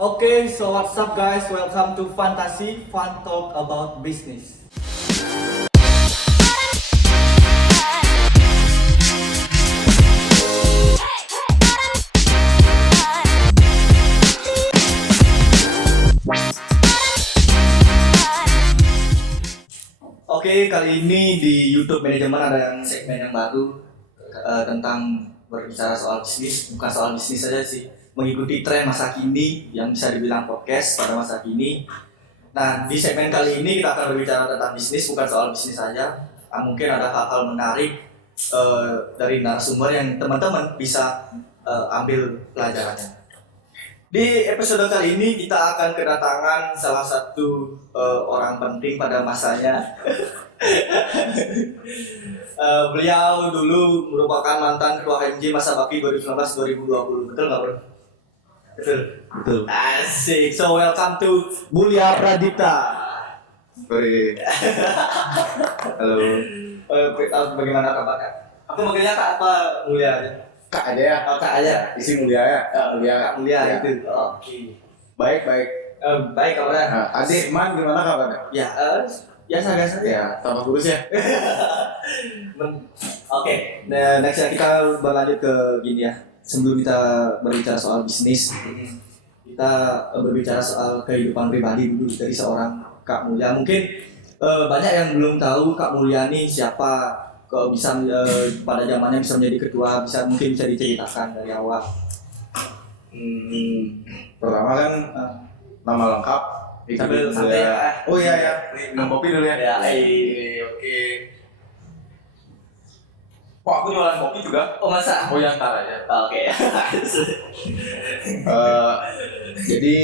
Okay, so what's up guys? Welcome to Fantasy Fun Talk about Business. Oke, kali ini di YouTube Manajemen ada segmen yang baru tentang berbicara soal bisnis, bukan soal bisnis saja sih, mengikuti tren masa kini yang bisa dibilang podcast pada masa kini. Nah, di segmen kali ini kita akan berbicara tentang bisnis, bukan soal bisnis saja. Mungkin ada hal-hal menarik dari narasumber yang teman-teman bisa ambil pelajarannya. Di episode kali ini kita akan kedatangan salah satu orang penting pada masanya. Beliau dulu merupakan mantan ketua HMJ masa bakti 2019-2020. Betul nggak bro? Betul. Asik. So welcome to Mulia Pradipta. Sorry. Halo. Bagaimana kabarnya? Aku manggilnya Kak apa Mulia aja? Kak aja ya. Oh, Kak aja. Isi Mulia ya. Kak Mulia Ya. itu. Oke. Baik. Baik kabarnya. Nah, adik Man gimana kabarnya? Ya, biasa. Ya, tambah kurus ya. Oke, nah next kita berlanjut ke gini ya. Sebelum kita berbicara soal bisnis, kita berbicara soal kehidupan pribadi dulu dari seorang Kak Mulia. Mungkin banyak yang belum tahu Kak Mulia ini siapa. Kok bisa pada zamannya bisa menjadi ketua, mungkin bisa diceritakan dari awal. Pertama kan nama lengkap. Sambil santai ya. Oh iya ya. Minum kopi dulu ya. Ya, Oke. Kok aku jualan kopi juga? Oh masa? Oh ya ntar aja. Oke. Jadi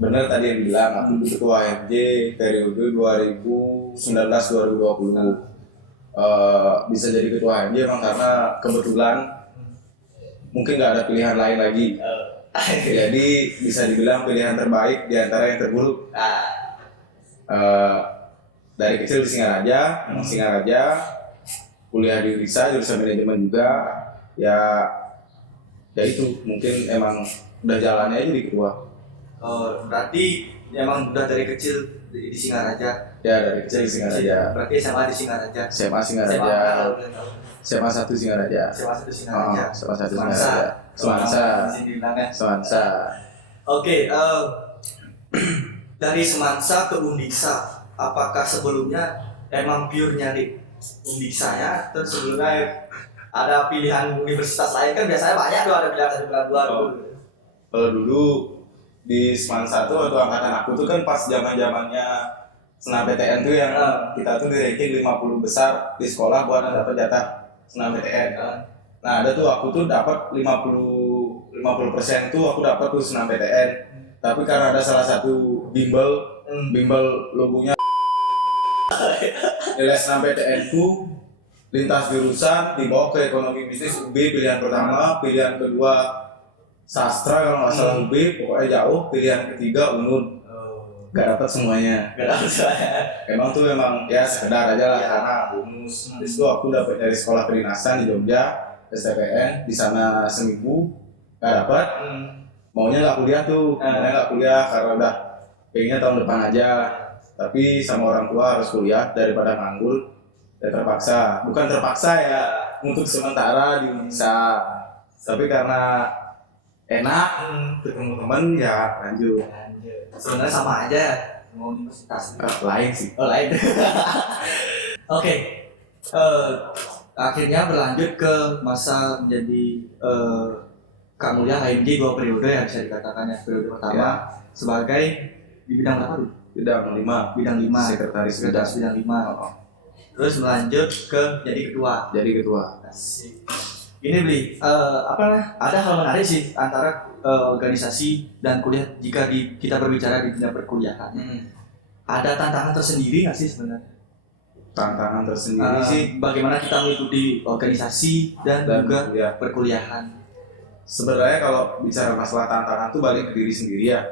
benar tadi yang bilang aku ketua HMJ periode 2019-2020. Bisa jadi ketua HMJ emang karena kebetulan mungkin nggak ada pilihan lain lagi. Jadi bisa dibilang pilihan terbaik di antara yang terburuk. Dari kecil di Singaraja, emang Singaraja, kuliah di UNISA, jurusan manajemen juga. Ya itu mungkin emang udah jalannya aja di ketua. Oh, berarti emang udah dari kecil di Singaraja. Ya dari kecil di Singaraja. Berarti SMA di Singaraja. SMA Singaraja. SMA 1 Singaraja. SMA 1 Singaraja. SMA 1 Singaraja. Semansa. Oke, dari Semansa ke Undiksa, apakah sebelumnya emang pure nyari Undiksa ya? Terus sebelumnya ada pilihan universitas lain kan biasanya banyak tuh ada pilihan dua. Kalau dulu di Semansa tuh waktu angkatan aku tuh kan pas zaman-zamannya senam PTN tuh yang kita tuh di ranking 50 besar di sekolah buat dapat jatah senam PTN. Nah, ada tuh aku tuh dapat 50% tuh aku dapat tuh senam PTN. Tapi karena ada salah satu bimbel logonya nilai senam PTN ku lintas jurusan dibawa ke ekonomi bisnis UB pilihan pertama, pilihan kedua sastra kalau nggak salah UB, pokoknya jauh, pilihan ketiga UNUD. Gak dapat semuanya. Emang tuh emang ya sekedar aja lah karena bonus. Terus tuh aku dapat dari sekolah kedinasan di Jogja, STPN di sana seminggu, gak dapat. Maunya nggak kuliah tuh, karena udah pengennya tahun depan aja. Tapi sama orang tua harus kuliah daripada nganggur. Dan bukan terpaksa ya untuk sementara di Unisa. Tapi karena enak ketemu teman ya lanjut. Sebenarnya sama aja mau universitas. Lain sih. Oh lain. Oke. Akhirnya berlanjut ke masa menjadi Kak Mulia HMJ 2 periode ya bisa dikatakan ya. Periode pertama sebagai di bidang apa tuh? Bidang 5. Bidang 5. Sekretaris bidang 5. Terus melanjut ke jadi ketua. Asik. Ini Bli, ada hal menarik sih antara organisasi dan kuliah jika kita berbicara di bidang perkuliahan. Ada tantangan tersendiri nggak sih sebenarnya? Tantangan tersendiri sih bagaimana kita mengikuti organisasi dan juga perkuliahan. Sebenarnya kalau bicara masalah tantangan tuh balik ke diri sendiri ya.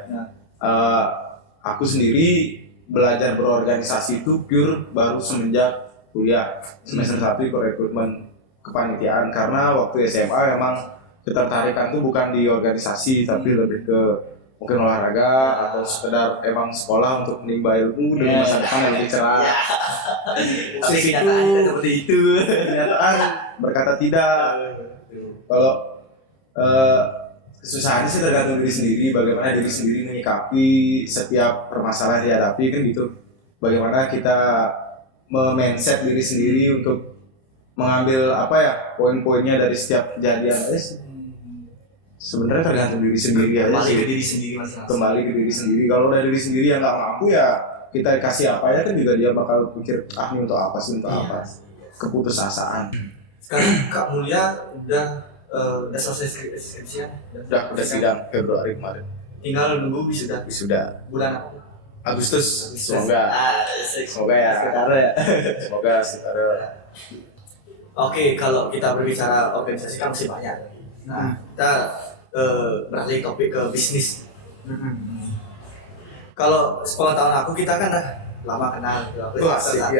Aku sendiri belajar berorganisasi itu pure baru semenjak kuliah semester 1 ikut rekrutmen kepanitiaan, karena waktu SMA memang ketertarikan tuh bukan di organisasi tapi lebih ke mungkin olahraga atau sekedar emang sekolah untuk menimba ilmu dengan masa depan yang lebih cerah. Tapi kenyataannya seperti itu. Kenyataan berkata tidak. Kalau kesusahannya sih tergantung diri sendiri, bagaimana diri sendiri menyikapi setiap permasalahan yang dihadapi kan gitu. Bagaimana kita mindset diri sendiri untuk mengambil poin-poinnya dari setiap kejadian aja sih. Sebenarnya tergantung diri sendiri aja Kembali sih. ke diri sendiri masing-masing. Kembali ke diri sendiri. Kalau dari diri sendiri yang nggak mampu ya kita kasih apa ya kan juga dia bakal pikir ini untuk apa sih untuk apa. Keputusasaan. Sekarang Kak Mulia udah selesai skripsian. Udah sidang Februari kemarin. Tinggal nunggu wisuda. Bulan apa? Agustus. Semoga ya. Semoga setara. Oke, kalau kita berbicara organisasi kan masih banyak. Nah, kita beralih topik ke bisnis. Kalau sepengetahuan aku kita kan dah lama kenal. Wah, siap.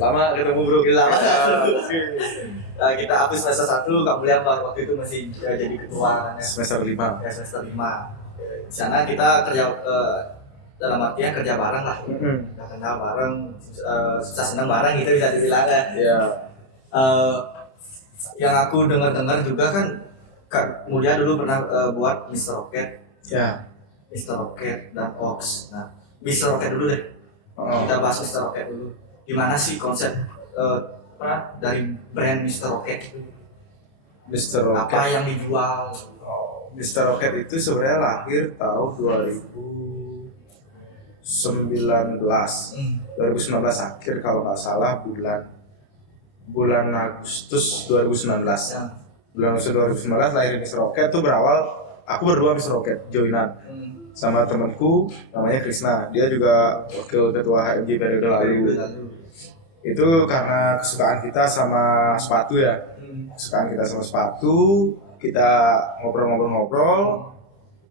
Lama ketemu bro. Lama. Nah, aku semester 1, Kak Mulia waktu itu masih jadi ketua Semester 5. Semester 5. Di sana kita kerja dalam artian kerja bareng lah. Kita kenal bareng, susah senang bareng gitu bisa dibilang kan. Iya. Yang aku dengar juga kan Kak Mulia dulu pernah buat Mr. Rocket. Ya. Mr. Rocket dan Ox. Nah, Mr. Rocket dulu deh. Kita bahas Mr. Rocket dulu. Gimana sih konsep dari brand Mr. Rocket itu? Mr. Rocket. Apa yang dijual? Mr. Rocket itu sebenarnya lahir tahun 2019 akhir kalau nggak salah bulan Agustus 2019. Ya. Bulan Agustus 2019 lahir Mr. Rocket tuh berawal aku berdua Mr. Rocket joinan sama temanku namanya Krisna, dia juga wakil ketua HMJ periode lalu. Itu karena kesukaan kita sama sepatu ya. Kesukaan kita sama sepatu, kita ngobrol-ngobrol,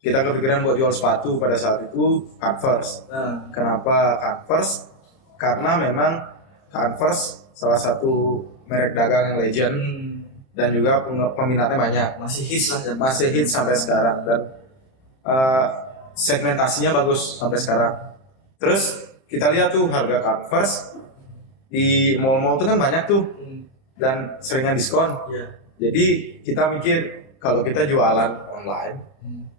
kita kepikiran buat jual sepatu pada saat itu Converse. Kenapa Converse? Karena memang Converse salah satu merek dagang yang legend dan juga peminatnya banyak. Masih hits lah dan masih hits sampai sekarang dan segmentasinya bagus sampai sekarang. Terus kita lihat tuh harga Converse di mall-mall tuh kan banyak tuh dan seringan diskon. Jadi kita mikir kalau kita jualan online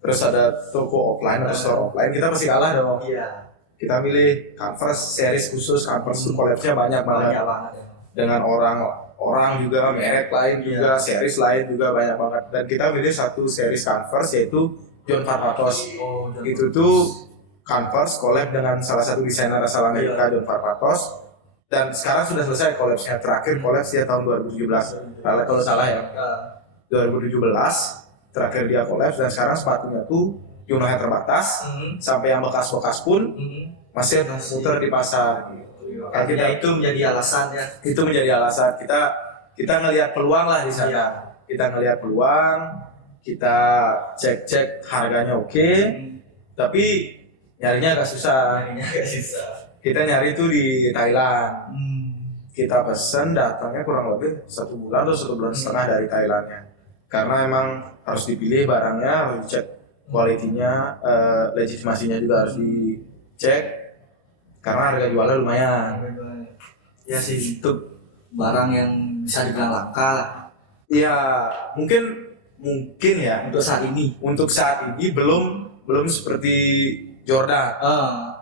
terus ada toko offline atau store offline, kita pasti kalah dong. Kita milih Converse series khusus. Converse tuh collabnya banyak banget dengan orang juga, merek lain juga, series lain juga banyak banget. Dan kita milih satu series Converse yaitu John Varvatos. Itu tuh Converse collab dengan salah satu desainer asal Amerika, John Varvatos. Dan sekarang sudah selesai collabnya. Terakhir collab ya tahun 2017 kalau salah ya. 2017 terakhir dia collab dan sekarang sepatunya tuh jumlahnya terbatas, sampai yang bekas-bekas pun masih muter di pasar gitu. Itu menjadi alasan ya. Itu menjadi alasan kita ngelihat peluang lah di sana. Kita ngelihat peluang, kita cek harganya oke, tapi nyarinya agak susah. Kita nyari itu di Thailand. Kita pesen, datangnya kurang lebih 1 bulan atau 1 bulan setengah dari Thailandnya. Karena emang harus dipilih barangnya, harus dicek kualitinya, legitimasinya juga harus dicek. Karena harga jualnya lumayan. Ya sih, itu barang yang bisa dibilang langka lah. Iya, mungkin ya Untuk saat ini. Untuk saat ini belum seperti Jordan.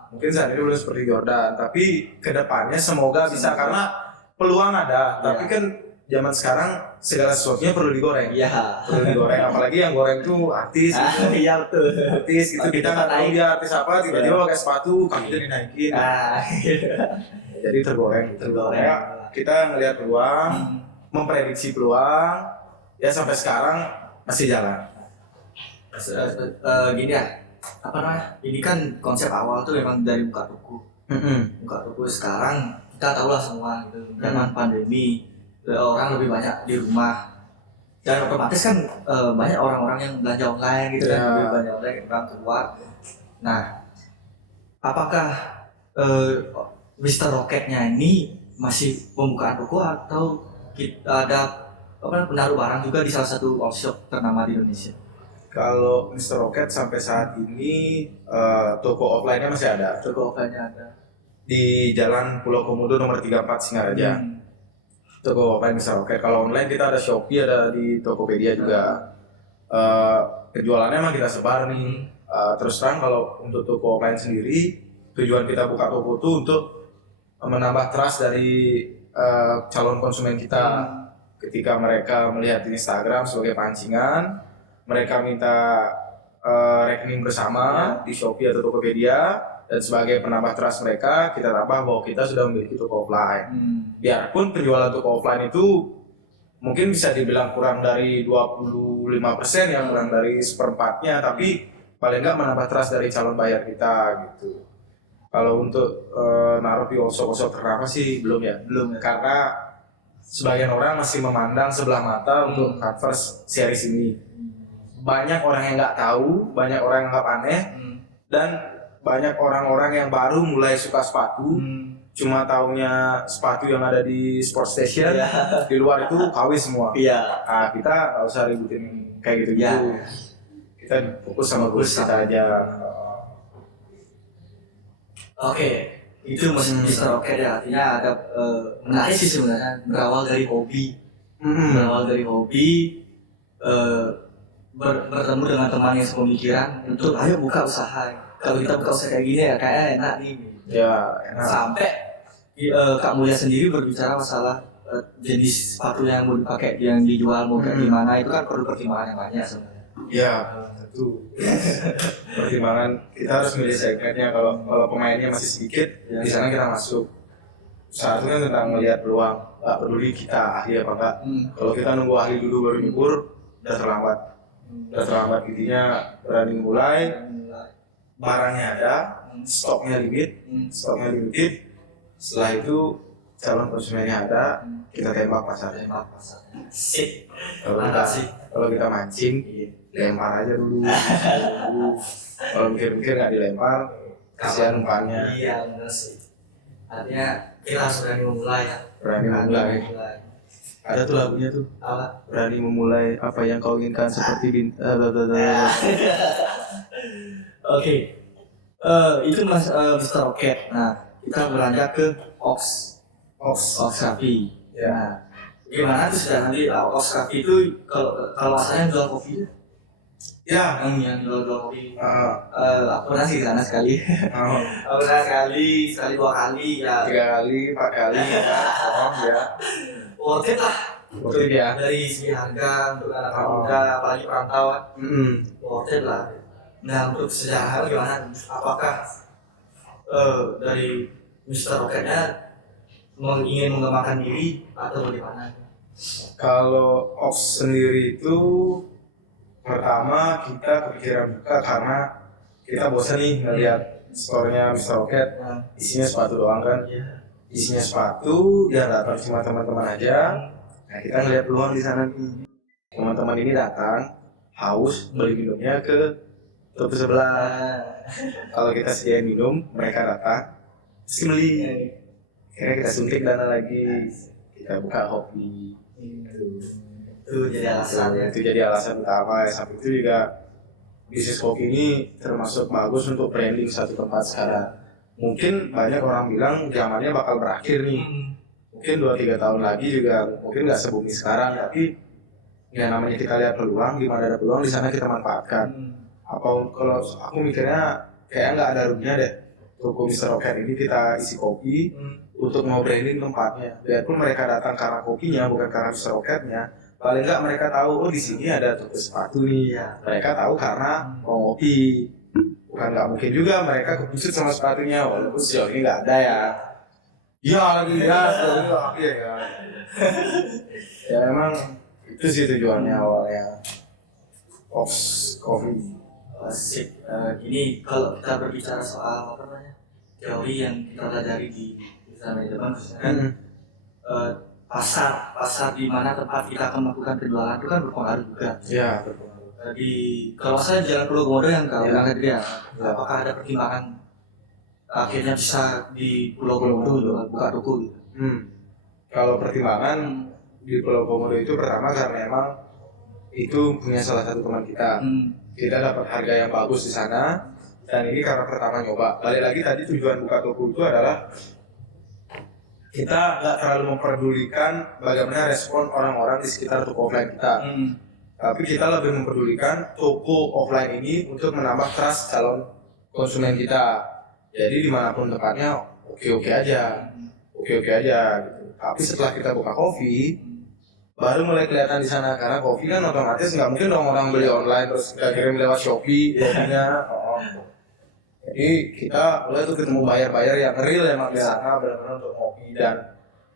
Mungkin saat ini belum seperti Jordan, tapi kedepannya semoga bisa karena peluang ada. Tapi kan zaman sekarang segala sesuatunya perlu digoreng. Perlu digoreng, apalagi yang goreng tuh artis. Iya betul. Artis itu kita nggak tahu dia artis apa, tiba-tiba pakai sepatu kakinya dinaikin. Jadi tergoreng. Ya, kita ngelihat peluang, memprediksi peluang, ya sampai sekarang masih jalan. Gini ya, apa namanya? Ini kan konsep awal tuh memang dari buka toko. Buka toko sekarang kita tahu lah semua gitu. Zaman pandemi, orang lebih banyak di rumah. Dan otomatis kan banyak orang-orang yang belanja online gitu kan, lebih banyak orang yang keluar. Nah, apakah Mr. Rocketnya ini masih pembukaan toko atau kita ada penaruh barang juga di salah satu workshop ternama di Indonesia? Kalau Mr. Rocket sampai saat ini toko offline-nya masih ada Toko offline-nya ada. di Jalan Pulau Komodo nomor 34 Singaraja. Toko offline Mr. Rocket. Kalau online kita ada Shopee, ada di Tokopedia juga. Penjualannya emang kita sebar nih. Terus terang kalau untuk toko offline sendiri, tujuan kita buka toko itu untuk menambah trust dari calon konsumen kita. Ketika mereka melihat di Instagram sebagai pancingan, mereka minta rekening bersama di Shopee atau Tokopedia, dan sebagai penambah trust mereka, kita tambah bahwa kita sudah memiliki toko offline. Biarpun penjualan toko offline itu mungkin bisa dibilang kurang dari 25% ya, kurang dari seperempatnya, tapi paling nggak menambah trust dari calon bayar kita gitu. Kalau untuk naruh di osok-osok ternama sih belum ya, karena sebagian orang masih memandang sebelah mata untuk Converse series ini. Banyak orang yang nggak tahu, banyak orang yang nggak aneh, dan banyak orang-orang yang baru mulai suka sepatu, cuma taunya sepatu yang ada di sport station, di luar itu KW semua. Nah, kita nggak usah ributin kayak gitu-gitu. Kita fokus sama goals kita aja. Oke, itu Mr. Rocket ya, artinya ada menarik sih sebenarnya, berawal dari hobi. Bertemu dengan teman yang sepemikiran untuk ayo buka usaha. Kalau kita buka usaha kayak gini ya kayaknya enak nih. Ya, enak. Sampai Kak Mulya sendiri berbicara masalah jenis sepatu yang mau dipakai, yang dijual mau kayak gimana, itu kan perlu pertimbangan yang banyak sebenarnya. Ya, tentu. Pertimbangan kita harus milih segmennya. Kalau pemainnya masih sedikit, di sana kita masuk. Saat itu kan tentang melihat peluang, nggak peduli kita ahli apa enggak. Kalau kita nunggu ahli dulu baru nyukur, udah terlambat. Intinya berani mulai, barangnya ada, stoknya limited. Setelah itu calon konsumennya ada, kita tembak pasarnya. Sip. Kalau kita mancing, lempar aja dulu. Kalau mikir-mikir nggak dilempar, kasihan umpannya. Iya benar sih. Artinya kita harus berani memulai ya. Berani memulai. Ada tuh lagunya tuh. Apa? Berani memulai apa yang kau inginkan seperti Oke. Itu Mr. Rocket. Nah, kita beranjak ke Ox Coffee. Ya. Nah, gimana tuh sudah nanti Ox Coffee itu kalau asalnya jual kopi? Ya. Yang jual kopi. Aku pernah sih di sana sekali. Aku pernah sekali 2 kali ya. 3 kali, 4 kali. Ya. Worth it lah. Betul ya. Dari segi harga untuk anak muda, apalagi perantauan. Worth it lah. Nah, untuk sejarah gimana? Apakah dari Mr. Rocketnya ingin mengembangkan diri atau bagaimana? Kalau Ox sendiri itu pertama kita kepikiran buka karena kita bosan nih ngeliat store-nya Mr. Rocket, isinya sepatu doang kan. Isinya sepatu, yang datang cuma teman-teman aja. Nah, kita ngeliat peluang di sana nih. Teman-teman ini datang haus, beli minumnya ke toko sebelah. Kalau kita sediain minum, mereka datang terus beli. Akhirnya kita suntik dana lagi, kita buka kopi. Itu jadi alasan ya. Itu jadi alasan utama ya. Sampai itu juga bisnis kopi ini termasuk bagus untuk branding satu tempat sekarang. Mungkin banyak orang bilang zamannya bakal berakhir nih. Mungkin 2-3 tahun lagi juga mungkin nggak sebumi sekarang, tapi ya namanya kita lihat peluang, di mana ada peluang di sana kita manfaatkan. Apa kalau aku mikirnya kayak nggak ada ruginya deh toko Mr. Rocket ini kita isi kopi untuk mau branding tempatnya. Biarpun mereka datang karena kopinya bukan karena Mr. Rocketnya, paling nggak mereka tahu oh di sini ada toko sepatu nih. Mereka tahu karena mau ngopi. Bukan nggak mungkin juga mereka kebucut sama sepatunya, walaupun sejauh ini nggak ada ya. Iya lagi ya, sejauh ini nggak ada ya. Ya emang itu sih tujuannya awalnya Ox Coffee. Sip. Gini kalau kita berbicara soal apa namanya teori yang kita pelajari di manajemen kan pasar di mana tempat kita akan melakukan penjualan itu kan berpengaruh juga. Iya berpengaruh. Di kalau saya Jalan Pulau Komodo yang kalau bilang tadi ya, apakah ada pertimbangan akhirnya bisa di Pulau Komodo buka toko gitu? Kalau pertimbangan di Pulau Komodo itu pertama karena memang itu punya salah satu teman kita. kita dapat harga yang bagus di sana. Dan ini karena pertama nyoba. Balik lagi tadi tujuan buka toko itu adalah kita nggak terlalu memperdulikan bagaimana respon orang-orang di sekitar toko offline kita. Tapi kita lebih memperdulikan toko offline ini untuk menambah trust calon konsumen kita. Jadi dimanapun tempatnya oke-oke aja gitu. Tapi setelah kita buka Coffee, baru mulai kelihatan di sana karena Coffee kan otomatis nggak mungkin dong orang beli online terus kita kirim lewat Shopee kopinya. Jadi kita mulai tuh ketemu buyer-buyer yang real emang di sana benar-benar untuk ngopi, dan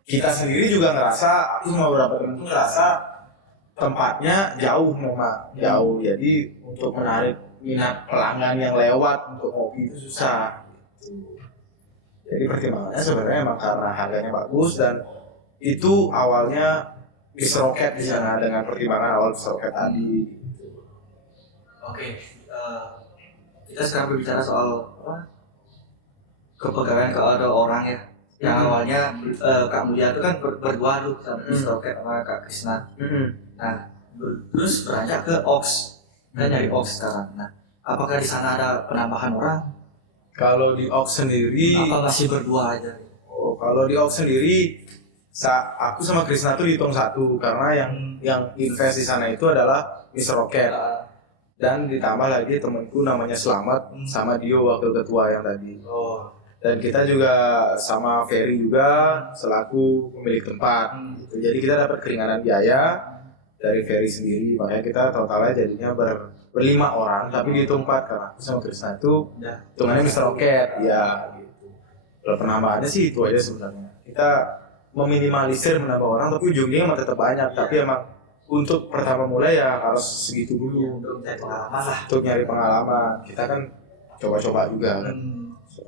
kita sendiri juga ngerasa, aku sama beberapa temen tuh ngerasa tempatnya jauh memang jauh, jadi untuk menarik minat pelanggan yang lewat untuk ngopi itu susah gitu. Jadi pertimbangannya sebenarnya emang karena harganya bagus, dan itu awalnya Mr. Rocket di sana dengan pertimbangan awal Mr. Rocket tadi. Oke, kita sekarang berbicara soal kepegawaian kalau ada orang ya. Yang awalnya Kak Mulia itu kan berdua tuh sama Mr. Rocket sama Kak Krisna. Nah, terus beranjak ke Ox, dan dari Ox sekarang. Nah, apakah di sana ada penambahan orang? Kalau di Ox sendiri, Apa masih berdua aja? kalau di Ox sendiri, aku sama Krisna tuh hitung satu karena yang invest di sana itu adalah Mr. Rocket. Dan ditambah lagi temanku namanya Slamet sama Dio wakil ketua yang tadi. Dan kita juga sama Ferry juga selaku pemilik tempat. Gitu. Jadi kita dapat keringanan biaya dari Ferry sendiri, makanya kita totalnya jadinya berlima orang, tapi dihitung 4 karena aku sama Krisna itu hitungannya Mr. Rocket. Ya gitu. Kalau penambahannya sih itu aja sebenarnya. Kita meminimalisir menambah orang, tapi ujungnya emang tetap banyak. Tapi emang untuk pertama mulai ya harus segitu dulu untuk nyari pengalaman. Kita kan coba-coba juga kan.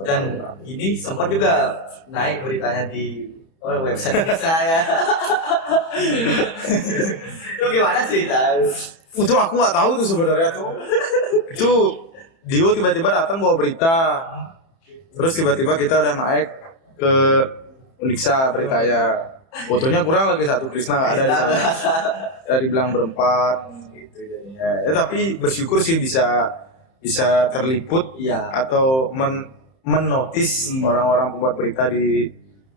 Dan ini sempat juga naik beritanya di website saya. Itu gimana sih tahu? Untuk aku nggak tahu tuh sebenarnya tuh. Itu Dio tiba-tiba datang bawa berita. Terus tiba-tiba kita udah naik ke Uniksa beritanya. Fotonya kurang lagi satu, Krisna nggak ada di sana. Dari bilang berempat gitu jadinya. Ya tapi bersyukur sih bisa terliput atau menotis orang-orang pembuat berita di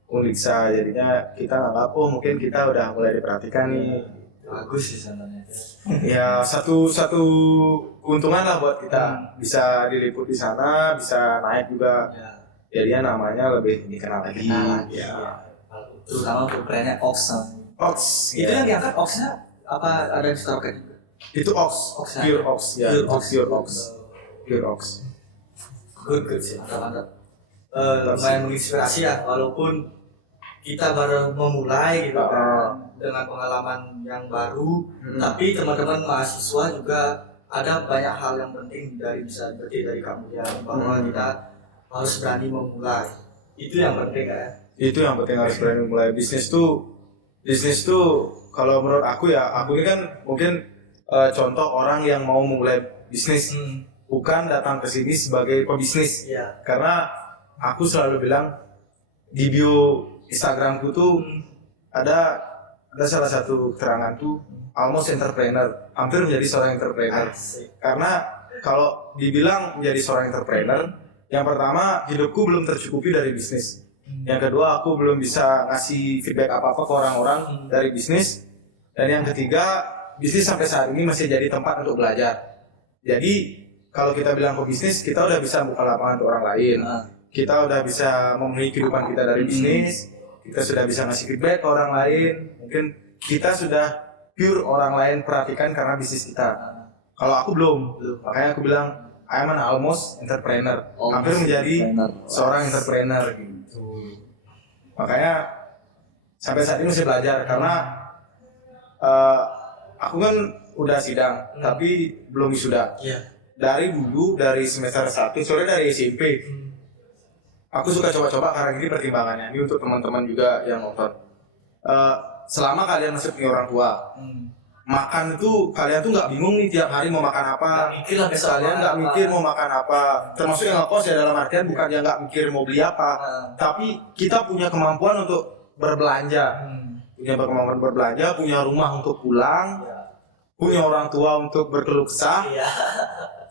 Uniksa. Jadinya kita nganggap mungkin kita udah mulai diperhatikan nih. Bagus sih sebenarnya. Ya satu keuntungan lah buat kita, bisa diliput di sana, bisa naik juga. Jadinya namanya lebih dikenal lagi. Terutama untuk brandnya Ox. Itu yang diangkat Oxnya apa ada di Rocket juga? Itu Ox, pure Ox, ya. Pure Ox. Good sih, mantap. Lumayan menginspirasi ya, walaupun kita baru memulai gitu kan dengan pengalaman yang baru, tapi teman-teman mahasiswa juga ada banyak hal yang penting bisa dipetik dari kamu ya, bahwa kita harus berani memulai. Itu yang penting ya. Itu yang penting, harus berani mulai. Bisnis tuh kalau menurut aku ya, aku ini kan mungkin contoh orang yang mau memulai bisnis, bukan datang ke sini sebagai pebisnis. Karena aku selalu bilang di bio Instagramku tuh ada salah satu keterangan tuh almost entrepreneur, hampir menjadi seorang entrepreneur. Karena kalau dibilang menjadi seorang entrepreneur, yang pertama hidupku belum tercukupi dari bisnis. Yang kedua, aku belum bisa ngasih feedback apa-apa ke orang-orang dari bisnis. Dan yang ketiga, bisnis sampai saat ini masih jadi tempat untuk belajar. Jadi, kalau kita bilang ke bisnis, kita udah bisa buka lapangan untuk orang lain. Kita udah bisa memenuhi kehidupan kita dari bisnis. Kita sudah bisa ngasih feedback ke orang lain. Mungkin kita sudah pure orang lain perhatikan karena bisnis kita. Kalau aku belum. Makanya aku bilang, I am an almost entrepreneur. Hampir menjadi seorang entrepreneur gitu. Makanya sampai saat ini masih belajar karena aku kan udah sidang tapi belum wisuda. Dari dulu, dari semester 1, soalnya dari SMP. Aku suka coba-coba karena ini pertimbangannya. Ini untuk teman-teman juga yang nonton. Selama kalian masih punya orang tua, makan itu kalian tuh nggak bingung nih tiap hari mau makan apa. Kalian nggak mikir mau makan apa. Termasuk yang ngekos ya, dalam artian bukan yang nggak mikir mau beli apa, tapi kita punya kemampuan untuk berbelanja, punya kemampuan berbelanja, punya rumah untuk pulang, punya orang tua untuk berkeluh kesah.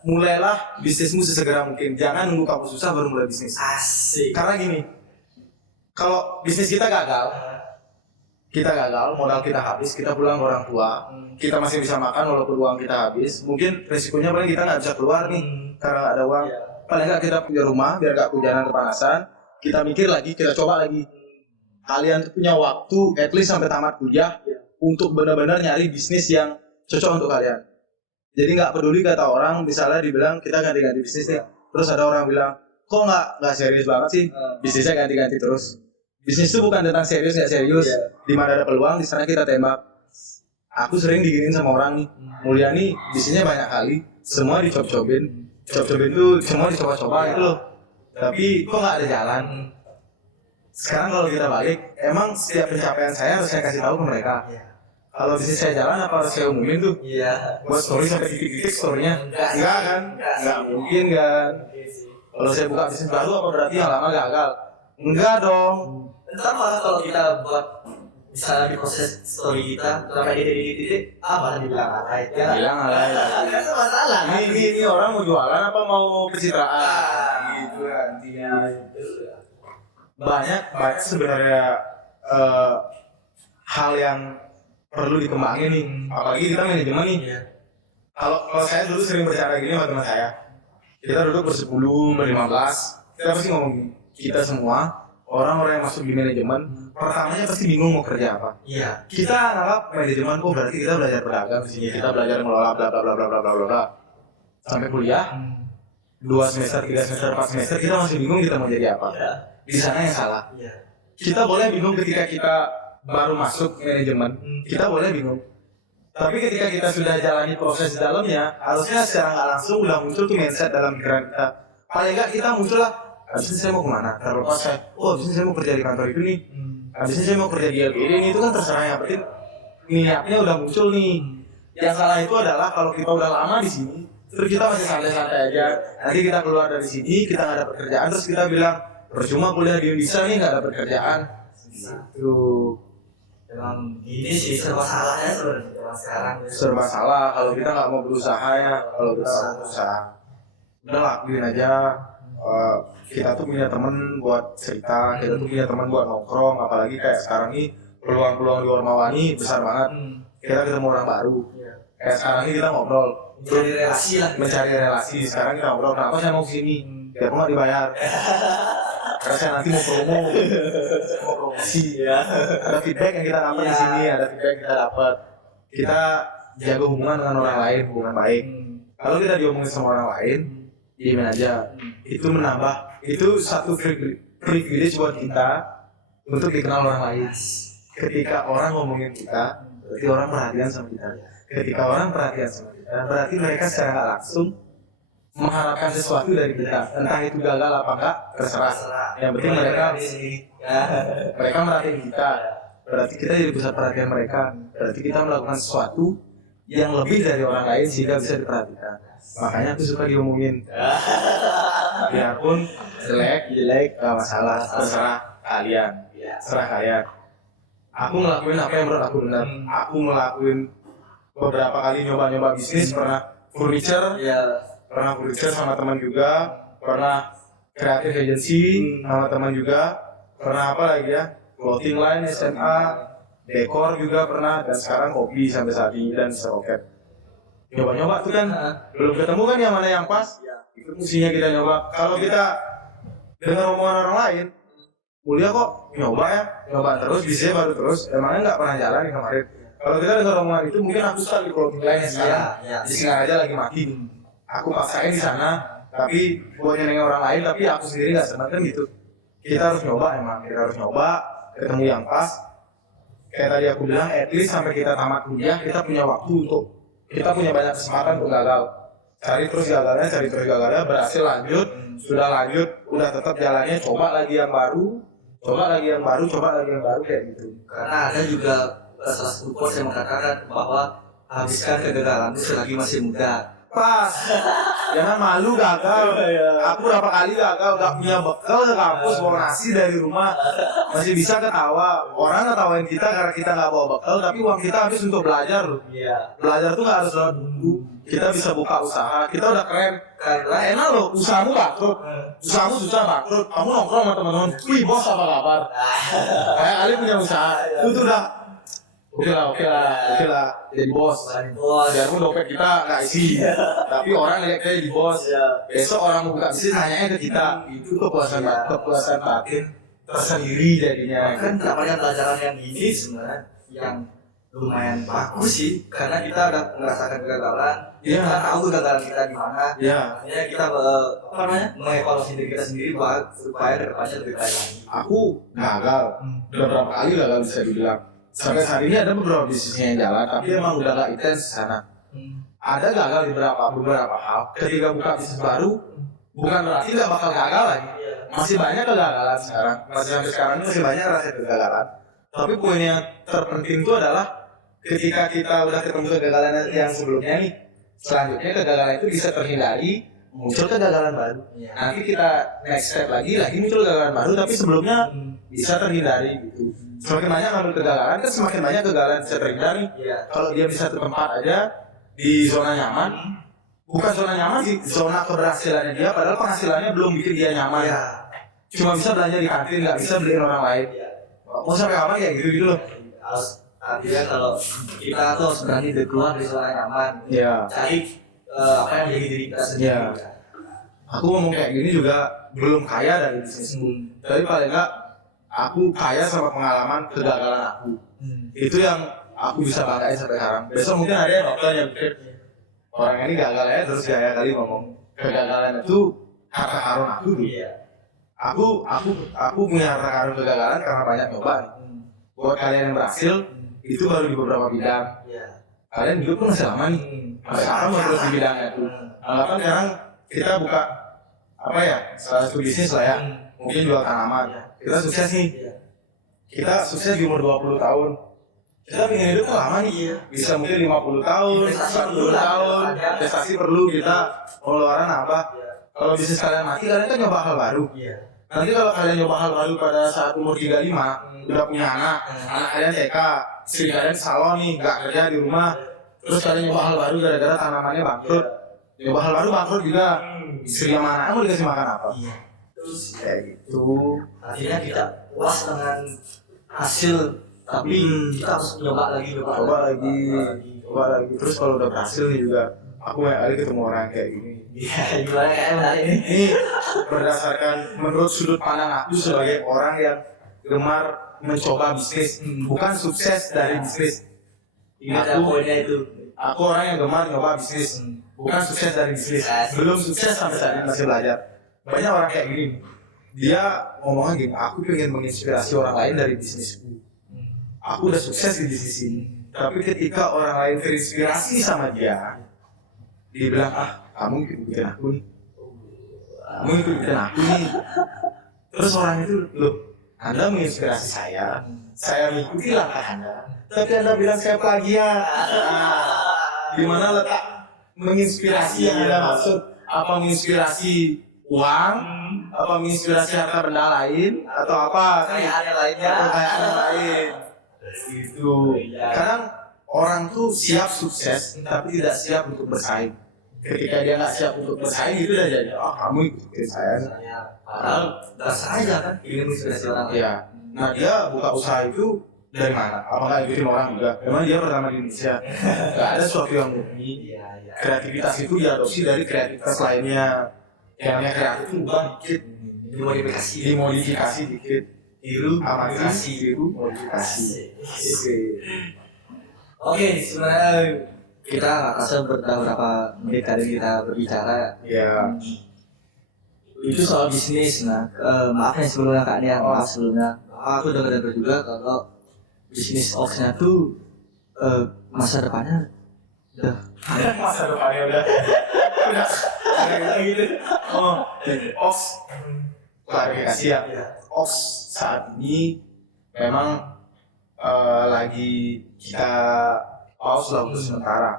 mulailah bisnismu sesegera mungkin. Jangan nunggu kamu susah baru mulai bisnis. Asik. Karena gini, kalau bisnis kita gagal, modal kita habis, kita pulang ke orang tua, kita masih bisa makan walaupun uang kita habis. Mungkin resikonya paling kita nggak bisa keluar nih karena nggak ada uang. Paling nggak kita punya rumah biar nggak kehujanan kepanasan. Kita mikir lagi, kita coba lagi. Kalian tuh punya waktu, at least sampai tamat kuliah, untuk benar-benar nyari bisnis yang cocok untuk kalian. Jadi nggak peduli kata orang, misalnya dibilang kita ganti-ganti bisnis nih, terus ada orang bilang, kok nggak serius banget sih, bisnisnya ganti-ganti terus. Bisnis itu bukan tentang serius nggak serius. Di mana ada peluang di sana kita tembak. Aku sering diginin sama orang nih, Mulia nih bisnisnya banyak kali, semua dicoba-cobain tuh semua dicoba-coba gitu loh. Tapi kok nggak ada jalan. Sekarang kalau kita balik, emang setiap pencapaian saya harus saya kasih tahu ke mereka. Kalau bisnis saya jalan apa harus saya umumin tuh? Buat story sampai titik-titik storynya? Enggak kan? Enggak mungkin kan? Kalau saya buka bisnis baru apa berarti yang lama gagal? Enggak dong. Ntar malah kalau kita buat misalnya di proses story kita sampai di titik apa dibilang alay ya Bilang alay. nggak ada masalah Ini orang mau jualan apa mau pencitraan? Gitu nantinya. Banyak sebenarnya hal yang perlu dikembangin nih. Apalagi kita manajemen nih. Kalau saya dulu sering bercanda gini sama teman saya. Kita duduk bersepuluh, 15. Kita pasti ngomong gini. Kita semua orang-orang yang masuk di manajemen pertamanya pasti bingung mau kerja apa. Kita anggap manajemen kok berarti kita belajar berdagang di sini, kita belajar mengelola bla bla bla bla bla bla bla. Sampai kuliah 2 semester, 3 semester, 4 semester kita masih bingung kita mau jadi apa. Di sana yang salah. Kita boleh bingung ketika kita baru masuk manajemen, kita boleh bingung. Tapi ketika kita sudah jalani proses di dalamnya, harusnya secara nggak langsung udah muncul tuh mindset dalam pikiran kita. Paling nggak kita muncul lah, habis ini saya mau kemana? Terlepas saya, habis ini saya mau kerja di kantor itu nih. Habis ini saya mau kerja di LPD nih, itu kan terserah yang penting niatnya udah muncul nih. Yang salah itu adalah kalau kita udah lama di sini, terus kita masih santai-santai aja. Nanti kita keluar dari sini, kita nggak ada pekerjaan, terus kita bilang percuma kuliah di Indonesia nih nggak ada pekerjaan. Itu memang gini sih serba salahnya sebenarnya sekarang serba salah kalau kita nggak mau berusaha ya. Kalau kita nggak berusaha, udah lakuin aja. Kita tuh punya temen buat cerita, kita tuh punya teman buat nongkrong, apalagi kayak sekarang nih peluang-peluang di Warmawani besar banget. Kita ketemu orang baru. Kayak sekarang ini kita ngobrol, mencari relasi. Sekarang kita ngobrol, kenapa saya mau kesini? Biar nggak dibayar. Karena saya nanti mau promosi. Ada feedback yang kita dapat di sini, ada feedback yang kita dapat. Kita jaga hubungan dengan orang lain, hubungan baik. Kalau kita diomongin sama orang lain, diemin aja. Itu menambah, itu satu privilege buat kita untuk dikenal orang lain. Ketika orang ngomongin kita, berarti orang perhatian sama kita. Ketika orang perhatian sama kita, berarti mereka secara nggak langsung mengharapkan sesuatu dari kita. Entah itu gagal apa enggak, terserah. Yang penting mereka merhatiin kita. Berarti kita jadi pusat perhatian mereka. Berarti kita melakukan sesuatu yang lebih dari orang lain sehingga bisa diperhatikan. Makanya aku suka diomongin. Biarpun jelek, gak masalah. Terserah kalian. Terserah kalian. Aku ngelakuin apa yang menurut aku benar. Aku ngelakuin beberapa kali nyoba-nyoba bisnis. Pernah furniture sama teman juga. Pernah creative agency sama teman juga. Pernah apa lagi ya? Clothing line, SMA, dekor juga pernah, dan sekarang kopi sampai saat ini dan seroket. Nyoba-nyoba tuh kan, belum ketemu kan yang mana yang pas. Itu mestinya kita nyoba. Kalau kita dengar omongan orang lain, Mulia kok nyoba terus, bisnisnya baru terus, emangnya nggak pernah jalan nih kemarin. Kalau kita dengar omongan itu, mungkin aku start di clothing line sekarang. Di Singaraja lagi mati. Aku paksain di sana, tapi buat nyenengin orang lain, tapi aku sendiri nggak senang kan gitu. Kita harus nyoba kita harus nyoba, ketemu yang pas. Kayak tadi aku bilang, at least sampai kita tamat kuliah, kita punya waktu kita punya banyak kesempatan untuk gagal. Cari terus gagalnya, berhasil lanjut, sudah lanjut, udah tetap jalannya, coba lagi yang baru, kayak gitu. Karena ada juga salah satu quotes yang mengatakan bahwa habiskan kegagalan selagi masih muda. pas. Jangan malu gagal. Aku berapa kali gagal gak punya bekal ke kampus bawa nasi dari rumah masih bisa ketawa. Orang ketawain kita karena kita nggak bawa bekal, tapi uang kita habis untuk belajar loh. Belajar tuh nggak harus lewat buku. Kita bisa buka usaha. Kita udah keren. Karena enak loh. Usahamu bangkrut. Usahamu susah bangkrut. Kamu nongkrong sama teman-teman. Wih bos apa kabar? Kayak kali punya usaha. Itu udah oke lah, jadi bos. Biarpun dompet kita nggak isi, tapi orang lihat kita jadi bos. Besok orang mau buka bisnis nanyanya ke kita. Itu kepuasan batin tersendiri jadinya. Kan banyak pelajaran yang gini sebenarnya yang lumayan bagus sih, karena kita udah merasakan kegagalan. Kita tahu kegagalan kita di mana. Akhirnya kita mengevaluasi diri kita sendiri supaya kedepannya lebih baik lagi. Aku gagal, beberapa kali gagal bisa dibilang. Sampai hari ini ada beberapa bisnisnya yang jalan, tapi emang udah gak intens di sana. Ada gagal di beberapa hal. Ketika buka bisnis baru, bukan berarti gak bakal gagal lagi. Masih banyak kegagalan sekarang. Masih sampai sekarang ini masih banyak rasa kegagalan. Tapi poin yang terpenting itu adalah ketika kita udah ketemu kegagalan yang sebelumnya nih, selanjutnya kegagalan itu bisa terhindari, muncul kegagalan baru. Nanti kita next step lagi muncul kegagalan baru, tapi sebelumnya bisa terhindari gitu. Semakin banyak ngambil kegagalan kan semakin banyak kegagalan bisa terhindari. Kalau dia bisa satu tempat aja di zona nyaman, bukan zona nyaman sih, zona keberhasilannya dia, padahal penghasilannya belum bikin dia nyaman. Cuma bisa belanja di kantin, nggak bisa beliin orang lain. Mau sampai kapan kayak gitu loh. Artinya kalau kita tuh harus berani keluar dari zona nyaman, cari apa yang menjadi diri kita sendiri. Aku ngomong kayak gini juga belum kaya dari bisnisku, tapi paling nggak aku kaya sama pengalaman kegagalan aku. Itu yang aku bisa banggain sampai sekarang. Besok mungkin ada yang nonton yang pikir orang ini gagal ya terus gaya kali ngomong. Kegagalan itu harta karun aku. Aku punya harta karun kegagalan karena banyak nyoba. Buat kalian yang berhasil itu baru di beberapa bidang. Kalian hidup pun masih lama nih. Sampai sekarang mau terus di bidangnya tuh. Anggapan sekarang kita buka salah satu bisnis lah ya. Mungkin jual tanaman. Kita sukses nih. Kita sukses di umur 20 tahun. Kita pengen hidup lama nih. Bisa mungkin 50 tahun, 40 tahun. Investasi perlu, kita pengeluaran apa. Kalau bisnis kalian mati, kalian kan nyoba hal baru. Nanti kalau kalian nyoba hal baru pada saat umur 35, udah punya anak kalian TK, istri kalian salon nih, nggak kerja di rumah. Terus kalian nyoba hal baru gara-gara tanamannya bangkrut. Nyoba hal baru bangkrut juga. Istri yang mana mau dikasih makan apa? Terus Kayak gitu. akhirnya kita puas dengan hasil, tapi kita harus nyoba lagi. Terus kalau udah berhasil nih juga, aku banyak kali ketemu orang kayak gini. Gimana kayak menarik ini? Ini berdasarkan menurut sudut pandang aku sebagai orang yang gemar mencoba bisnis, bukan sukses dari bisnis. Ada poinnya itu. Aku orang yang gemar nyoba bisnis, bukan sukses dari bisnis. Belum sukses sampai saat ini masih belajar. Banyak orang kayak gini. Dia ngomongnya gini, aku pengen menginspirasi orang lain dari bisnisku. Aku udah sukses di bisnis ini. Tapi ketika orang lain terinspirasi sama dia bilang, kamu ikutin aku nih. Kamu ikutin aku nih. Terus orang itu, loh, Anda menginspirasi saya mengikuti langkah Anda. Tapi Anda bilang saya plagiat. Di mana letak menginspirasi yang Anda maksud? Apa menginspirasi uang? Apa menginspirasi harta benda lain? Atau apa? Kayak ada lainnya. Kekayaan yang lain. Gitu. Kadang orang tuh siap sukses, tapi tidak siap untuk bersaing. Ketika dia nggak siap untuk bersaing, itu udah jadi, kamu ikutin saya. Padahal dasar aja kan, ingin menginspirasi orang lain. Iya. Nah dia buka usaha itu dari mana? Apa nggak ikutin orang juga? Memang dia pertama di Indonesia. Nggak ada sesuatu yang murni. Kreativitas itu diadopsi dari kreativitas lainnya. Yang namanya kreatif itu ubah dikit, dimodifikasi dikit, amatiasi, modifikasi. Oke, sebenarnya kita nggak rasa berapa menit tadi kita berbicara. Ya. Itu soal bisnis. Maaf ya sebelumnya Kak Nia, maaf sebelumnya. Aku dengar juga kalau bisnis oxnya tuh masa depannya udah kayak gitu. Ox klarifikasi ya. Ox saat ini memang lagi kita pause lah untuk sementara.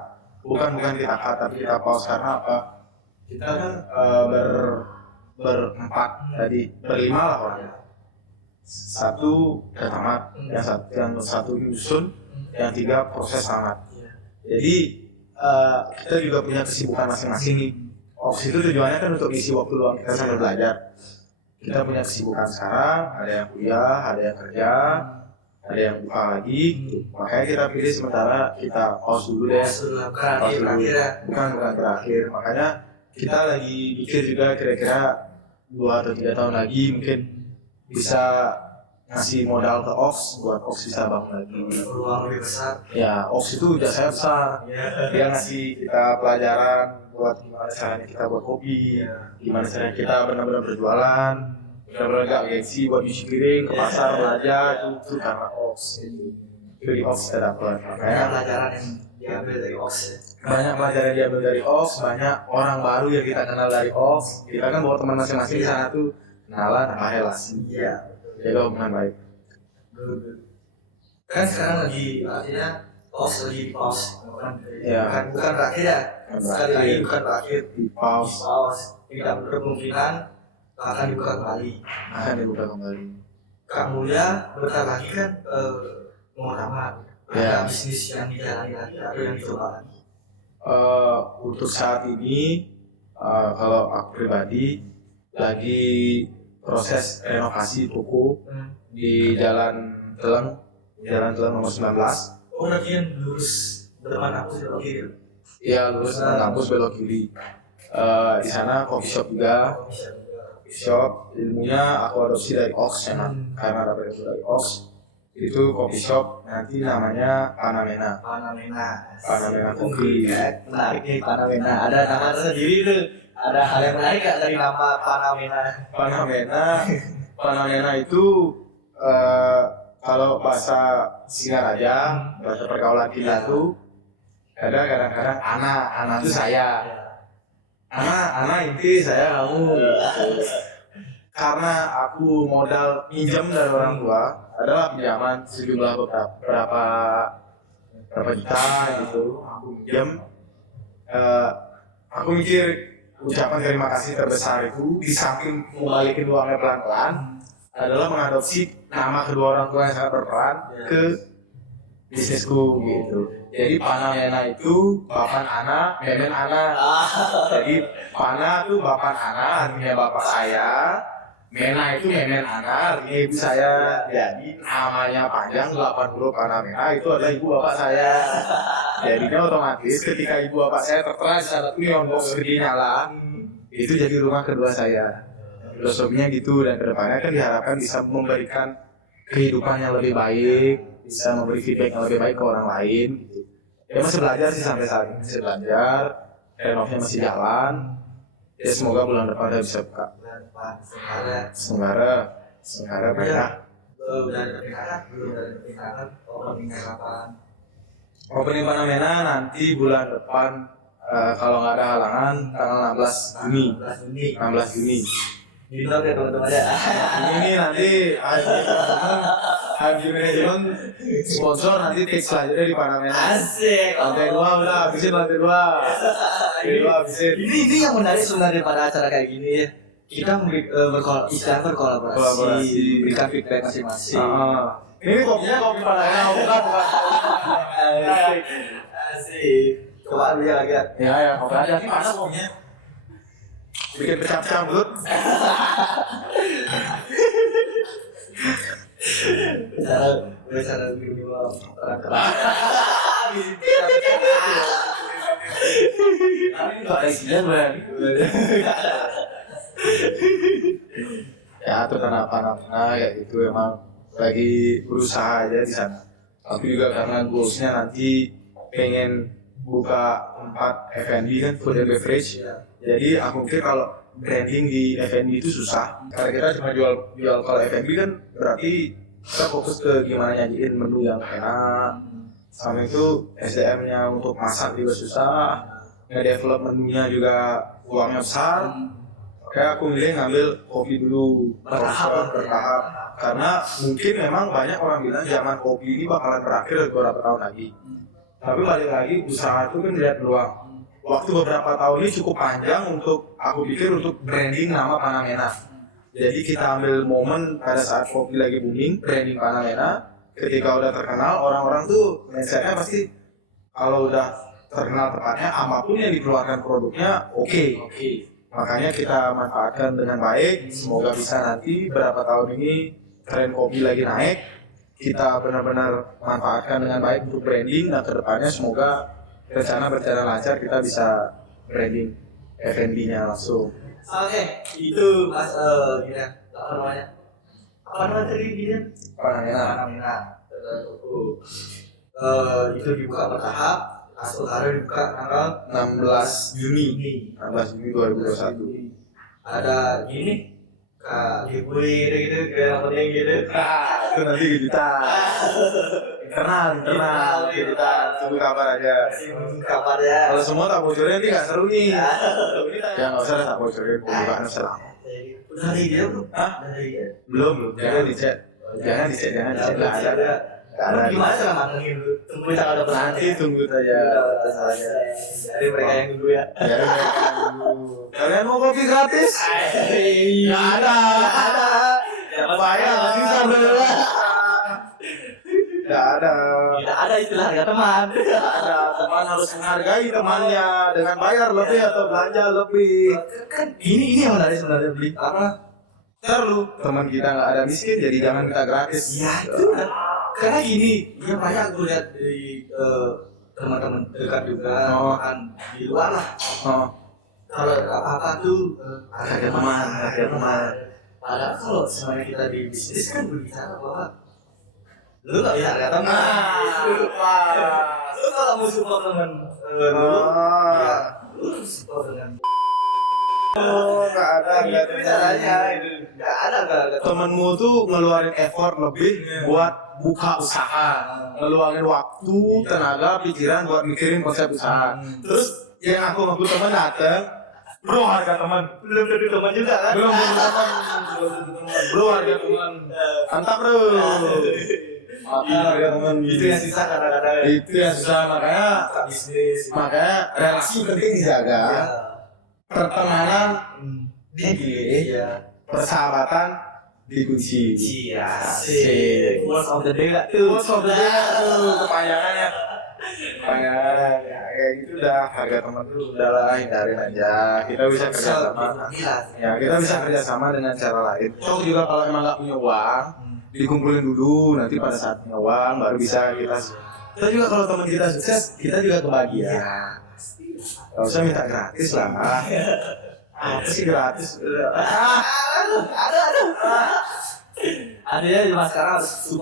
bukan kita cut, tapi kita pause karena apa? Kita kan berempat tadi, berlima lah orangnya. Satu udah tamat, yang satu nyusun, yang tiga proses tamat. Jadi kita juga punya kesibukan masing-masing nih. Ops itu tujuannya kan untuk isi waktu luang kita sambil belajar. Kita punya kesibukan sekarang, ada yang kuliah, ada yang kerja, ada yang buka lagi. Makanya kita pilih sementara kita pause dulu deh. Pause dulu. Bukan terakhir. Makanya kita lagi pikir juga kira-kira 2 atau 3 tahun lagi mungkin bisa ngasih modal ke Ox buat Ox bisa bangun lagi. Peluang lebih besar. Ya, Ox itu jasanya besar. Dia ngasih kita pelajaran buat gimana caranya kita buat kopi, gimana caranya kita benar-benar berjualan, benar-benar gak gengsi buat cuci piring ke pasar belajar itu karena Ox. Itu di Ox kita dapat. Banyak pelajaran yang diambil dari Ox. Banyak pelajaran yang diambil dari Ox, banyak orang baru yang kita kenal dari Ox. Kita kan bawa teman masing-masing di sana tuh kenalan, apa relasi. Iya. Jaga hubungan baik. Kan sekarang lagi artinya Ox lagi di pause. Ya. Bukan berakhir ya. Sekali lagi bukan berakhir. Di pause. Tidak berkemungkinan akan dibuka kembali. Akan dibuka kembali. Kak Mulya bentar lagi kan mau tamat. Ya. Ada bisnis yang dijalani lagi atau yang dicoba lagi. Untuk saat ini kalau aku pribadi lagi proses renovasi toko di Jalan Teleng nomor 19. Oh nanti yang lurus depan aku belok kiri. Iya, lurus depan kampus belok kiri. Di sana coffee shop juga. Coffee shop ilmunya aku adopsi dari Ox memang karena dapat itu dari Ox. Itu coffee shop nanti namanya Panamena Coffee. Menarik nih Panamena. Ada nama tersendiri tuh. Ada hal yang menarik gak dari nama Panamena? Panamena itu kalau bahasa Singaraja, bahasa pergaulan kita itu ada kadang-kadang Ana itu saya. Ana inti saya kamu. Karena aku modal pinjam dari orang tua adalah pinjaman sejumlah berapa juta gitu. Aku pinjam. Aku mikir ucapan terima kasih terbesar itu di samping membalikin uangnya pelan-pelan adalah mengadopsi nama kedua orang tua yang sangat berperan ke bisnisku gitu. Jadi Panamena itu Bapak Ana, Memen Ana. Jadi Pana itu Bapak Ana, artinya bapak saya. Mena itu Memen Ana, artinya ibu saya. Jadi namanya panjang 8 huruf Panamena itu adalah ibu bapak saya. Jadinya otomatis ketika ibu bapak saya tertera di sana tuh neon box gede nyala, itu jadi rumah kedua saya. Filosofinya gitu, dan kedepannya kan diharapkan bisa memberikan kehidupan yang lebih baik, bisa memberi feedback yang lebih baik ke orang lain gitu. Ya masih belajar sih sampai saat ini, masih belajar, renovnya masih jalan. Ya semoga bulan depan udah bisa buka. Sementara banyak. Belum ada perpindahan, kapan? Opening Panamena nanti bulan depan kalau nggak ada halangan tanggal 16 Juni. Dinner ya teman-teman ya. Ini nanti Haji Manajemen sponsor nanti take selanjutnya di Panamena. Asik. Lantai 2 udah habisin lantai 2. Habisin. Ini yang menarik sebenarnya pada acara kayak gini ya. Kita berkolaborasi, berikan feedback masing-masing. Ini kopinya kopi Panamena bukan. Asik. Coba dulu ya lagi ya. Ya, kopi aja sih panas kopinya. Bikin pecah-pecah mulut. Bicara dulu orang-orang. Tapi nggak ada isinya bang. Ya itu Panamena ya itu emang lagi berusaha aja di sana. Tapi juga karena goalsnya nanti pengen buka tempat F&B kan, food and beverage. Jadi aku pikir kalau branding di F&B itu susah. Karena kita cuma jual kalau F&B kan berarti kita fokus ke gimana nyajiin menu yang enak. Sama itu SDM-nya untuk masak juga susah. Nge-develop menunya juga uangnya besar. Kayak aku milih ngambil kopi dulu bertahap. Karena mungkin memang banyak orang bilang zaman kopi ini bakalan berakhir beberapa tahun lagi. Tapi balik lagi usaha itu kan lihat peluang. Waktu beberapa tahun ini cukup panjang untuk aku pikir untuk branding nama Panamena. Jadi kita ambil momen pada saat kopi lagi booming, branding Panamena. Ketika udah terkenal, orang-orang tuh mindsetnya pasti kalau udah terkenal tepatnya, apapun yang dikeluarkan produknya oke. Makanya kita manfaatkan dengan baik. Semoga bisa nanti berapa tahun ini tren kopi lagi naik, kita benar-benar manfaatkan dengan baik untuk branding. Dan kedepannya semoga rencana berjalan lancar, kita bisa branding F&B-nya langsung. Oke, itu Mas gini apa namanya? Apa namanya tadi gini? Panamena. Itu dibuka bertahap. Asal hari dibuka tanggal 16 Juni 2021. Ada gini, giveaway gitu, kayak apa gitu. Itu nanti kejutan. internal kita tunggu kabar aja. Kabar ya. Kalau semua tak bocorin nanti nggak seru nih. Ya nggak usah tak bocorin, pembukaan selama. Udah ada ide belum? Hah? Belum. Jangan dicek. Jangan dicek. Nggak ada. Karena gimana cara mangengin dulu? Tunggu tanggal dapat Nanti tunggu saja. Dari mereka yang dulu ya. Kalian mau kopi gratis? Nggak ada. Bayar nanti sambil. Tidak ada. Tidak ada istilah harga teman. Ada, teman harus menghargai temannya dengan bayar lebih atau belanja lebih. Kan ini yang menarik sebenarnya beli apa? Ntar lu teman kita nggak ada miskin, jadi jangan kita gratis. Ya itu. Karena gini, yang banyak gue lihat dari teman-teman dekat juga makan di luar lah. Kalau apa tuh harga teman. Padahal kalau semuanya kita di bisnis kan berbicara bahwa lu nggak bisa harga teman. Lu kalau mau support teman dulu, ya lu support dengan. Nggak ada. Itu caranya itu. Nggak ada. Temenmu tuh ngeluarin effort lebih buat buka usaha, ngeluarin waktu, tenaga, pikiran buat mikirin konsep usaha. Terus yang aku ngaku teman dateng, bro harga teman. Belum tentu teman juga kan? Belum teman. Bro harga teman. Mantap bro. Harga teman. Itu yang susah kadang-kadang. Itu yang susah, makanya Bisnis. relasi penting dijaga. Pertemanan Di persahabatan dikunci. Iya sih. Words of the day lah tuh. Kepanjangannya. Ya kayak gitu dah, harga teman tuh udahlah hindarin aja. Kita bisa kerjasama. Ya kita bisa kerjasama dengan cara lain. Toh juga kalau emang nggak punya uang, dikumpulin dulu. Nanti pada saat punya uang baru bisa kita juga kalau teman kita sukses, kita juga kebahagiaan. Gak usah minta gratis lah. Apa sih gratis? Ada ya cuma sekarang harus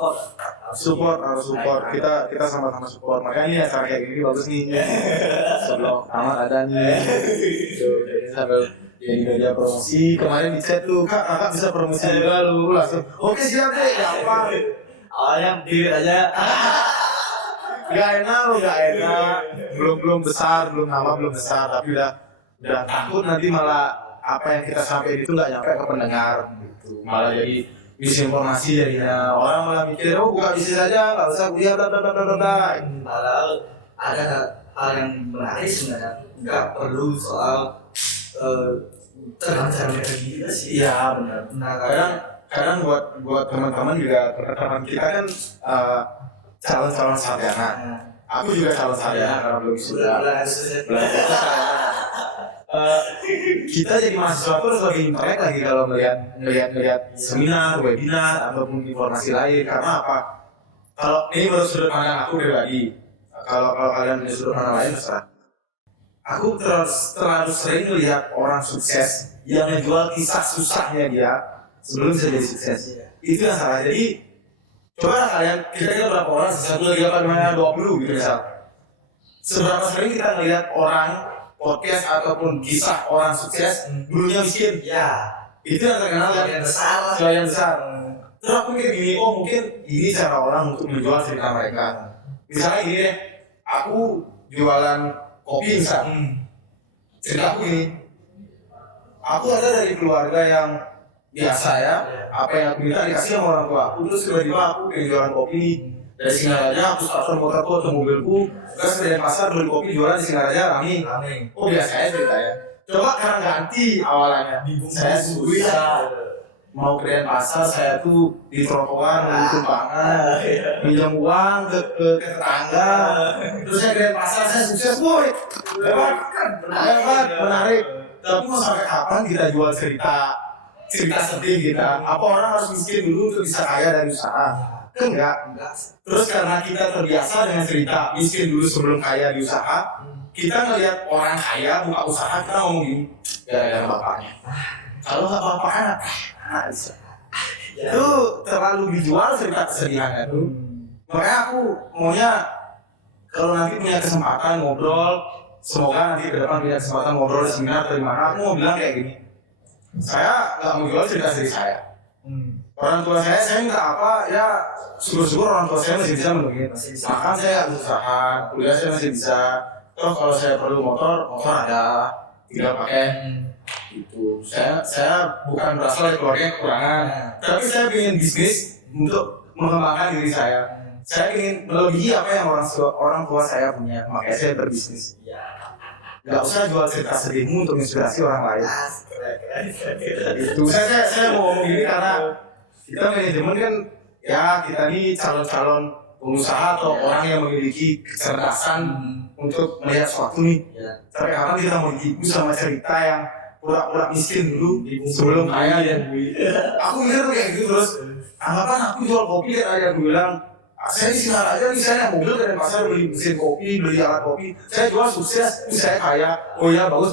harus support. Kita sama-sama support. Makanya ini acara kayak gini bagus nih. Sebelum tamat ada nih. Jadi sambil jadi media promosi. Kemarin di chat tuh kakak bisa promosi juga lu langsung. Oke siap deh, gampang. awalnya diri aja. Gak enak. Belum besar, belum besar, tapi udah takut nanti malah apa yang kita sampaikan itu nggak nyampe ke pendengar gitu. Malah jadi misinformasi jadinya. Orang malah mikir, oh buka bisnis aja, nggak usah kuliah, bla. Padahal ada hal yang menarik sebenarnya. Nggak perlu soal cara metode juga sih. Iya benar. Nah, Kadang buat teman-teman juga teman kita kan calon sarjana. Aku juga calon sarjana karena belum sudah. Kita jadi mahasiswa tuh harus lebih intelek lagi kalau melihat seminar, webinar ataupun informasi lain. Karena apa? Kalau ini menurut sudut pandang aku pribadi, kalau kalian punya sudut pandang lain terserah. Aku terlalu sering melihat orang sukses yang menjual kisah susahnya dia sebelum bisa jadi sukses. Itu yang salah. Jadi coba kalian, kita berapa orang satu lagi apa gimana 20 gitu misal. Seberapa sering kita ngelihat orang podcast ataupun kisah orang sukses dulunya miskin. ya Itu yang terkenal kan? Yang besar. Terus aku mikir gini, oh mungkin ini cara orang untuk menjual cerita mereka. Misalnya gini deh, aku jualan kopi misal. Cerita aku gini, aku ada dari keluarga yang biasa ya, apa yang aku minta dikasih sama orang tua aku. Terus tiba-tiba aku pengen jualan kopi, Dari Singaraja aku starter motorku atau mobilku, gas dari pasar beli kopi jualan di Singaraja rame. Oh biasa aja ceritanya. Coba karena ganti awalnya, saya susah mau ke pasar, saya tuh di trotoar nunggu tumpangan, pinjam uang ke tetangga, terus saya ke pasar saya sukses boy, hebat, menarik. Tapi mau sampai kapan kita jual cerita sedih kita? Apa orang harus miskin dulu untuk bisa kaya dari usaha? Kan enggak. Terus karena kita terbiasa dengan cerita miskin dulu sebelum kaya di usaha, kita ngelihat orang kaya buka usaha kita ngomong gini, gara-gara bapaknya. Kalau nggak bapaknya, itu terlalu dijual cerita kesedihannya tuh. Makanya aku maunya kalau nanti punya kesempatan ngobrol, semoga nanti ke depan punya kesempatan ngobrol di seminar atau di mana, aku mau bilang kayak gini. Saya nggak mau jual cerita sedih saya. Orang tua saya minta apa ya syukur-syukur orang tua saya masih bisa menuhin. Makan saya berusaha, kuliah saya masih bisa. Terus kalau saya perlu motor ada, tinggal pakai. Itu saya bukan berasal dari keluarga yang kekurangan, tapi saya ingin bisnis untuk mengembangkan diri saya. Saya ingin melebihi apa yang orang tua saya punya, makanya saya berbisnis. Gak usah jual cerita sedihmu untuk inspirasi orang lain. Itu saya mau ngomong gini karena kita manajemen kan ya kita ini calon-calon pengusaha atau orang yang memiliki kecerdasan untuk melihat sesuatu nih. Sampai kapan kita mau diibu sama cerita yang pura-pura miskin dulu sebelum kaya ya. Aku mikir tuh kayak gitu terus. Anggapan aku jual kopi kan ada aku bilang, saya di Singaraja nih saya naik mobil dari pasar beli mesin kopi, beli alat kopi. Saya jual sukses, saya kaya. Oh ya bagus.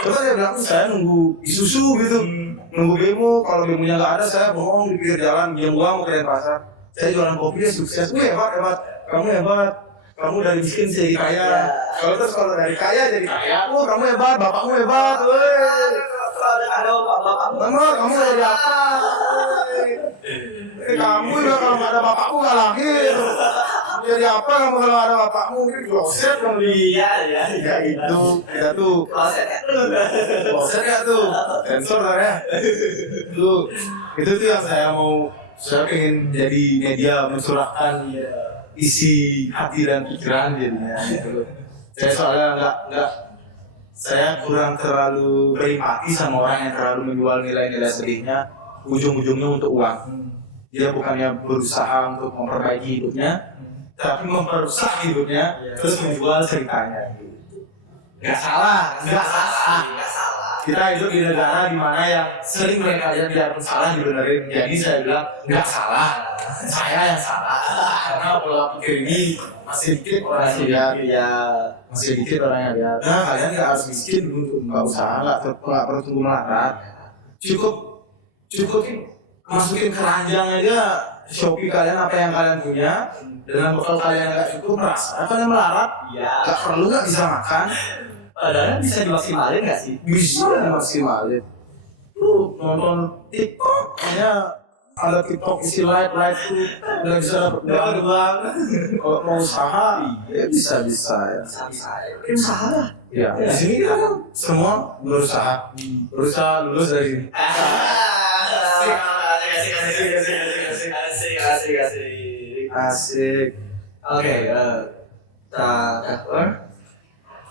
Terus dia bilang saya nunggu Isuzu gitu, nunggu bemo. Kalau bemonya nggak ada saya bohong di pinggir jalan, diam gua mau ke pasar. Saya jualan kopi ya sukses. Hebat, kamu hebat. Kamu dari miskin jadi kaya. Kalau dari kaya jadi kaya. Oh kamu hebat, bapakmu hebat. Ada bapakmu. Kamu jadi apa? Kamu ya kalau nggak ada bapakmu nggak lahir. Jadi apa kamu kalau nggak ada bapakmu? Ini kloset kamu di. Iya. Itu kita tuh. Kloset ya tuh. Sensor ya. Itu tuh yang saya pengen jadi media mencurahkan isi hati dan pikiran jadinya gitu. Saya soalnya nggak saya kurang terlalu berempati sama orang yang terlalu menjual nilai-nilai sedihnya ujung-ujungnya untuk uang. Dia bukannya berusaha untuk memperbaiki hidupnya, tapi memperusak hidupnya terus menjual ceritanya. Nggak salah. Kita hidup di negara di mana yang sering mereka lihat biarpun salah dibenerin. Jadi saya bilang nggak salah, saya yang salah. Karena pola pikir ini masih dikit orang yang lihat. Masih dikit orang yang lihat. Nah kalian nggak harus miskin dulu untuk nggak usaha, nggak perlu tunggu melarat. Cukup masukin keranjang aja Shopee kalian apa yang kalian punya. Dengan bekal kalian nggak cukup merasa kalian melarat. Nggak perlu nggak bisa makan. Padahal bisa dimaksimalin nggak sih? Bisa dimaksimalin. Lu nonton TikTok, hanya ada TikTok isi live tuh nggak bisa dapet uang. Kalau mau usaha, ya bisa ya. Mungkin usaha lah. Ya, di sini kan semua berusaha lulus dari sini. Asik. Oke,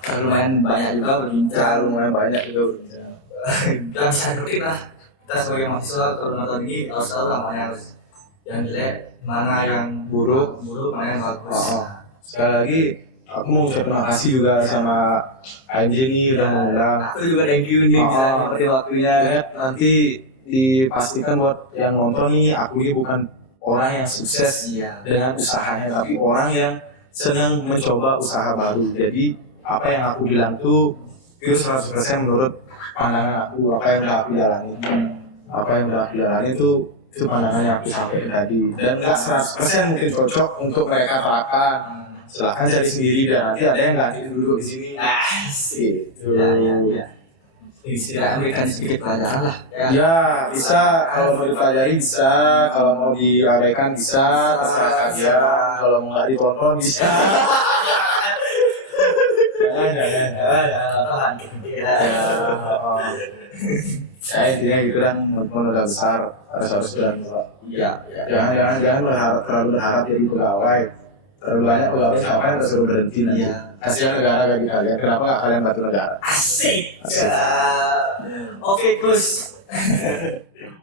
lumayan banyak juga berbincang. Dan bisa ngerti lah kita sebagai mahasiswa kalau nonton ini harus tahu lah mana yang jelek, mana yang buruk, mana yang bagus. Sekali lagi aku mau ucap terima kasih juga sama ANJ nih udah mengundang. Aku juga thank you nih bisa seperti waktunya. Nanti dipastikan buat yang nonton nih aku ini bukan orang yang sukses dengan usahanya, tapi orang yang senang mencoba usaha baru. Jadi apa yang aku bilang tuh itu 100% menurut pandangan aku. Apa yang udah aku jalani itu pandangan yang aku sampaikan tadi, dan nggak 100% mungkin cocok untuk mereka terapkan. Silahkan cari sendiri dan nanti ada yang ganti dulu di sini. Gitu. Istirahat berikan sedikit pelajaran lah. Ya bisa, kalau mau dipelajari bisa, kalau mau diabaikan bisa, terserah saja. Kalau mau nggak ditonton bisa. Jangan. Ya intinya gitu kan, modal besar harus berani. Iya. Jangan terlalu berharap jadi pegawai. Terlalu banyak pegawai ngapain harus suruh berhenti nanti. Iya. Kasihan negara bagi kalian. Kenapa nggak kalian bantu negara? Asik. Ya. Oke, Kus.